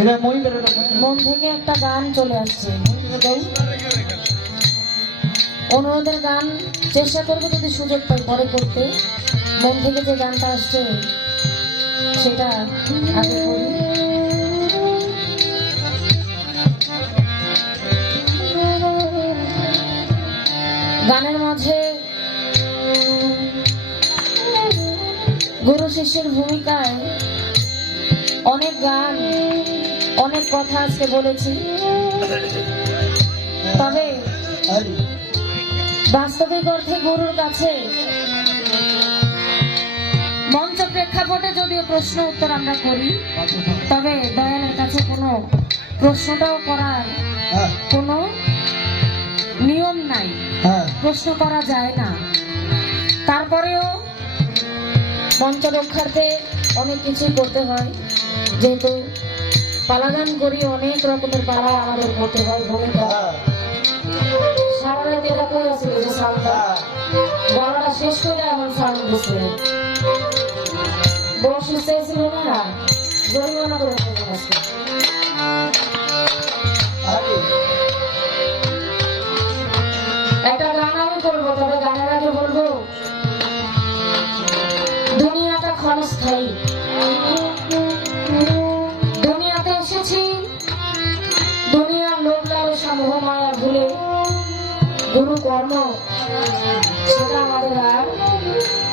এটা মহিলারা মন থেকে একটা গান চলে আসছে। অনুরোধের গান চেষ্টা করব যদি সুযোগ পাই পরে করতে। মন থেকে যে গানটা আসছে, সেটা আগে গানের মাঝে গুরু শিষ্যের ভূমিকায় অনেক গান অনেক কথা আজকে বলেছি। তবে বাস্তবিক অর্থে গুরুর কাছে মঞ্চ প্রেক্ষাপটে যদিও প্রশ্ন উত্তর আমরা করি, তবে দয়ালের কাছে কোনো প্রশ্নটাও করার কোনো নিয়ম নাই। প্রশ্ন করা যায় না। তারপরেও মঞ্চ রক্ষার্থে অনেক কিছুই করতে হয়, যেহেতু পালাগান করি, অনেক রকমের পালা আমাদের মধ্যে হয়, ভূমিকা সারা যে শেষ করে এমন সাউন্ড দিচ্ছে বসে চেয়েছিল না? জরিমানা করে কর্ম সেটা আমাদের আর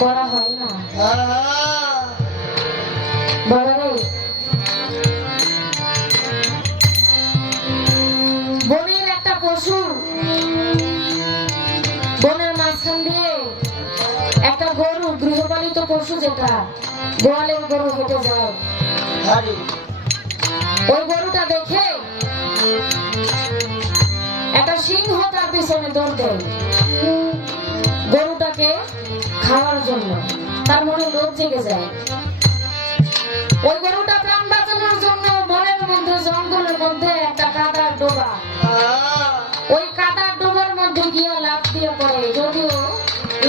করা হয় না। হ্যাঁ বনের একটা পশু বনের মাঝখান দিয়ে একটা গরু গৃহপালিত পশু যেটা গোয়ালের গরু হেঁটে যায়। আরে ওই গরুটা দেখে সিংহ তার পিছনে দৌড়। দেয় গরুটাকে খাওয়ার জন্য। তার মনে লোভ জেগে যায়। ওই গরুটা প্রাণ বাঁচানোর জন্য বনের মধ্যে, জঙ্গলের মধ্যে একটা কাদার ডোবা। ওই কাদার ডোবার মধ্যে গিয়ে লাভ দিয়ে পড়ে। যদিও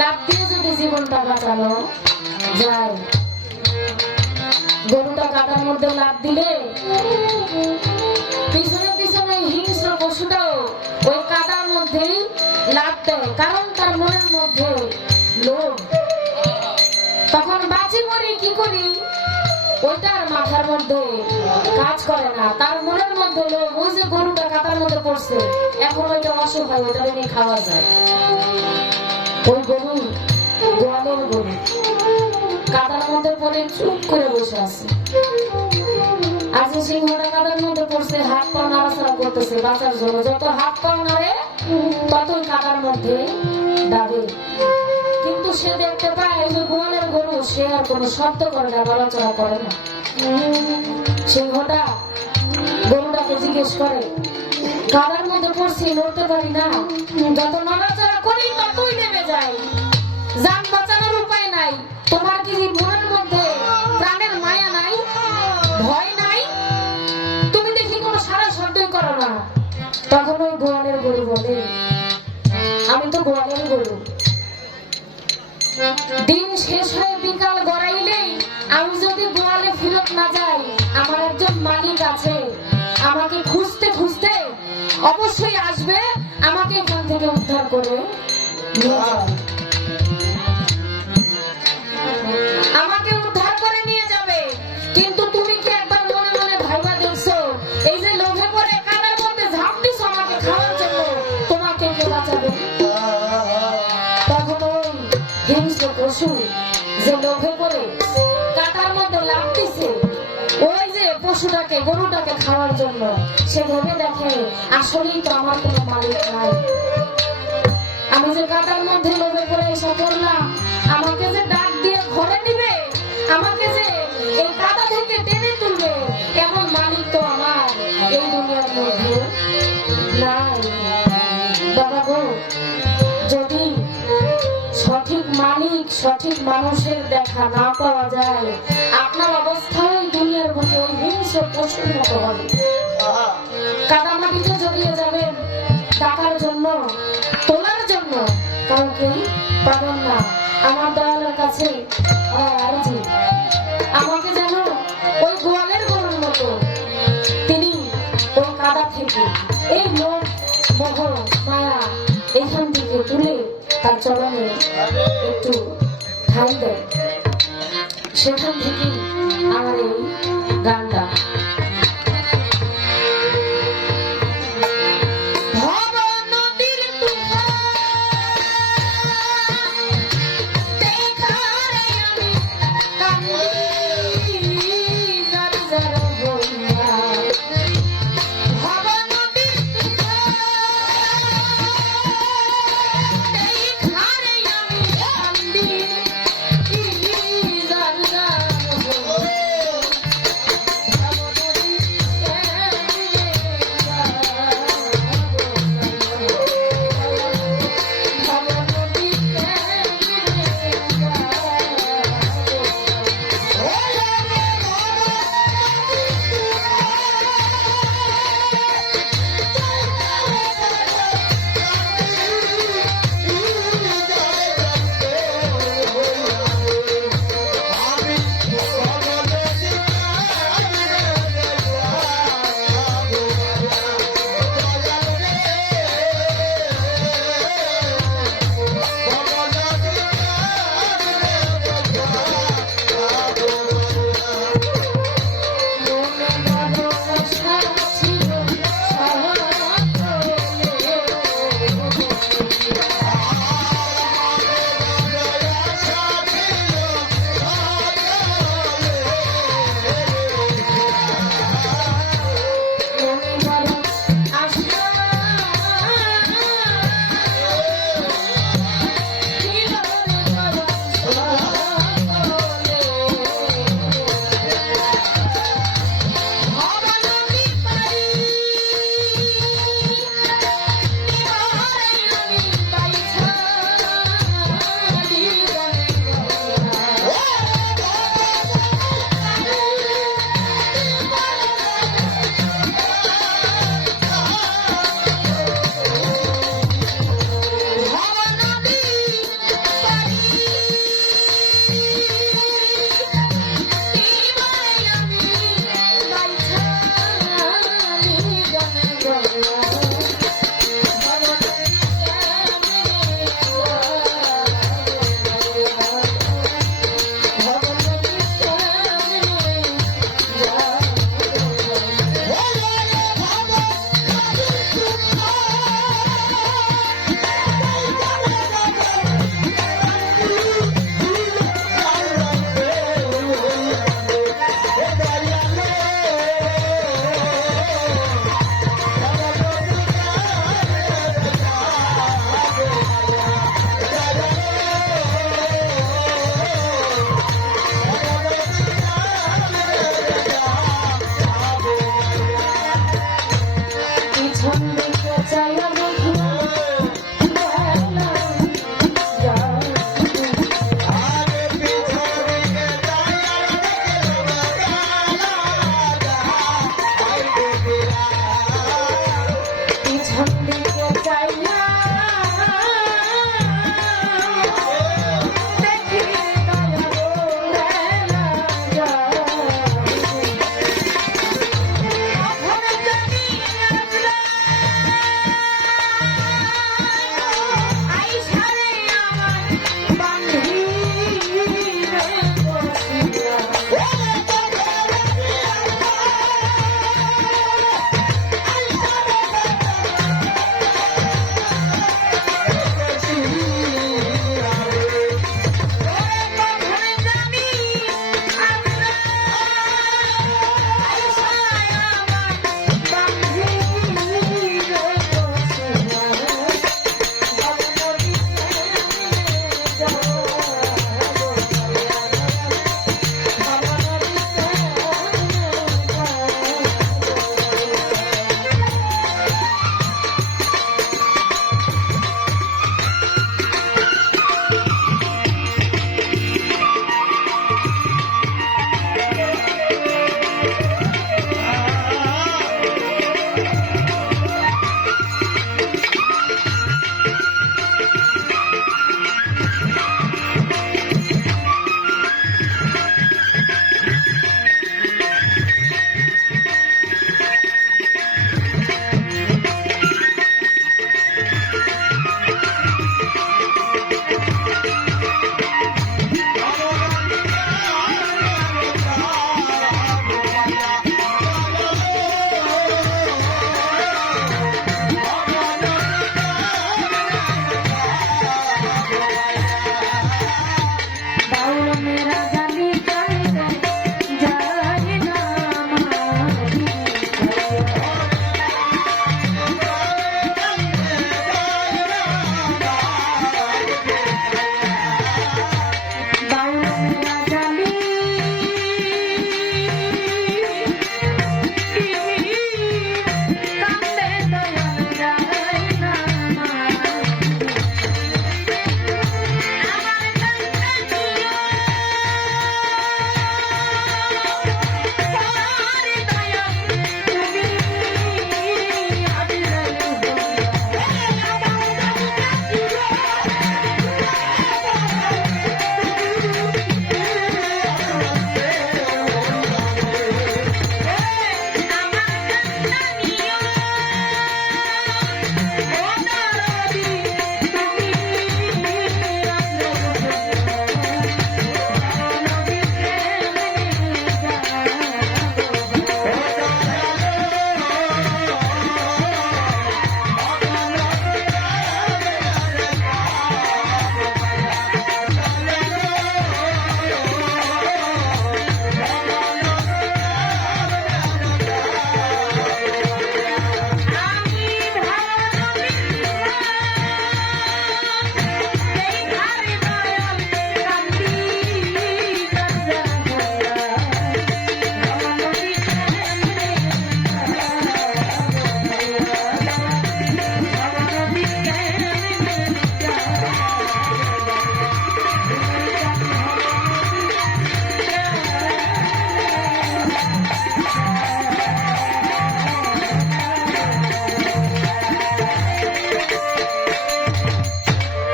লাভ দিয়ে যদি জীবনটা বাঁচানো যায়। গরুটা কাদার মধ্যে লাভ দিলে ওই কাদার মধ্যেই কারণ তার মনের মধ্যে তখন কি করি? ওইটার মাথার মধ্যে কাজ করে না। তার মনের মধ্যে লোভ, ওই যে গরুটা কাতার মধ্যে পড়ছে, এখন ওইটা অসহায় ওইটা খাওয়া যায়। ওই গরু গোয়ালের গরু কাদার মধ্যে পড়ে চুপ করে বসে আছে। আজ এই সিংহটা কাদার মধ্যে পড়ছে, হাত পা নাড়াচাড়া করতেছে, বাঁচার জন্য যত হাত পা নাড়ে ততই কাদার মধ্যে দাবে কিন্তু সে দেখতে পায় যে গোয়ালের গরু, সে আর কোনো শব্দ করে না নড়াচড়া করে না। সিংহটা গরুটাকে জিজ্ঞেস করে, কাদার মধ্যে পড়ছি, নড়তে পারি না। যত নড়াচড়া করি, ততই নেমে যায়। যান বাঁচানোর উপায় নাই। তোমার কি শেষ হয়ে বিকাল গড়াইলেই আমি যদি গোয়ালে ফিরত না যাই, আমার একজন মালিক আছে। আমাকে খুঁজতে খুঁজতে অবশ্যই আসবে, আমাকে এখান থেকে উদ্ধার করে নিয়ে হিংস্র পশু যে লোভে পড়ে, কাটার মধ্যে লাগতেছে ওই যে পশুটাকে, গরুটাকে খাওয়ার জন্য। সে ভেবে দেখে, আসলেই তো আমার কোনো মালিক নাই। আমি যে কাটার মধ্যে লোভে করে এসে করলাম, আমাকে যে ডাক দিয়ে ঘরে নিবে, আমাকে যে এই কাটা থেকে টেনে তুলবে সঠিক মানুষের দেখা না পাওয়া যায়। আপনার অবস্থায় দুনিয়ার মধ্যে ওই হিংস্র পশুর মতো হবে। কাদামাটিতে জড়িয়ে যাবেন টাকার জন্য, তোলার জন্য। কাউকে পাবেন না। আমার দয়ালের কাছে আমাকে যেন ওই গোয়ালের গরুর মতো। তিনি ও কাদা থেকে এই লোক মহ মায়া এখান থেকে তুলে তার চরণে একটু ঠাই দেয় সেখান থেকেই আমার এই গানটা।